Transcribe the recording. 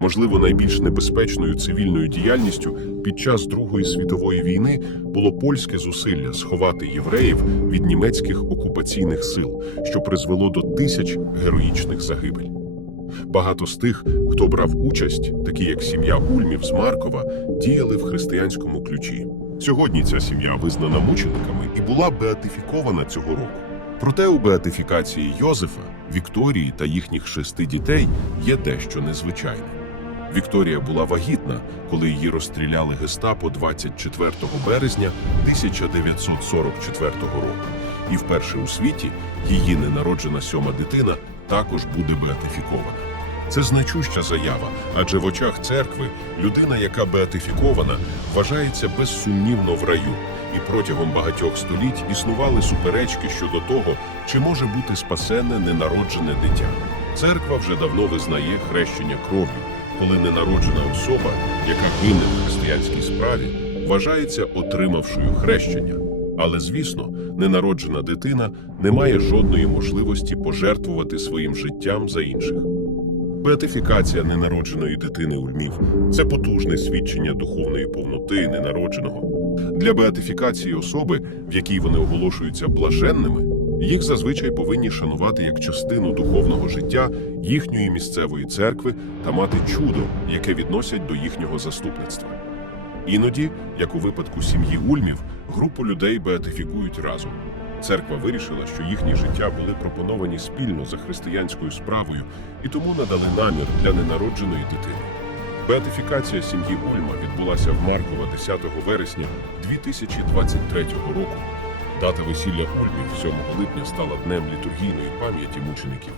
Можливо, найбільш небезпечною цивільною діяльністю під час Другої світової війни було польське зусилля сховати євреїв від німецьких окупаційних сил, що призвело до тисяч героїчних загибель. Багато з тих, хто брав участь, такі як сім'я Ульмів з Маркова, діяли в християнському ключі. Сьогодні ця сім'я визнана мучениками і була беатифікована цього року. Проте у беатифікації Йозефа, Вікторії та їхніх шести дітей є дещо незвичайне. Вікторія була вагітна, коли її розстріляли гестапо 24 березня 1944 року. І вперше у світі її ненароджена сьома дитина також буде беатифікована. Це значуща заява, адже в очах церкви людина, яка беатифікована, вважається безсумнівно в раю, і протягом багатьох століть існували суперечки щодо того, чи може бути спасенне ненароджене дитя. Церква вже давно визнає хрещення кров'ю, коли ненароджена особа, яка гине в християнській справі, вважається отримавшою хрещення. Але, звісно, ненароджена дитина не має жодної можливості пожертвувати своїм життям за інших. Беатифікація ненародженої дитини ульмів це потужне свідчення духовної повноти ненародженого. Для беатифікації особи, в якій вони оголошуються блаженними, їх зазвичай повинні шанувати як частину духовного життя їхньої місцевої церкви та мати чудо, яке відносять до їхнього заступництва. Іноді, як у випадку сім'ї Ульмів, групу людей беатифікують разом. Церква вирішила, що їхні життя були пропоновані спільно за християнською справою і тому надали намір для ненародженої дитини. Беатифікація сім'ї Ульма відбулася в Маркова 10 вересня 2023 року. Дата весілля Ольги 7 липня стала днем літургійної пам'яті мучеників.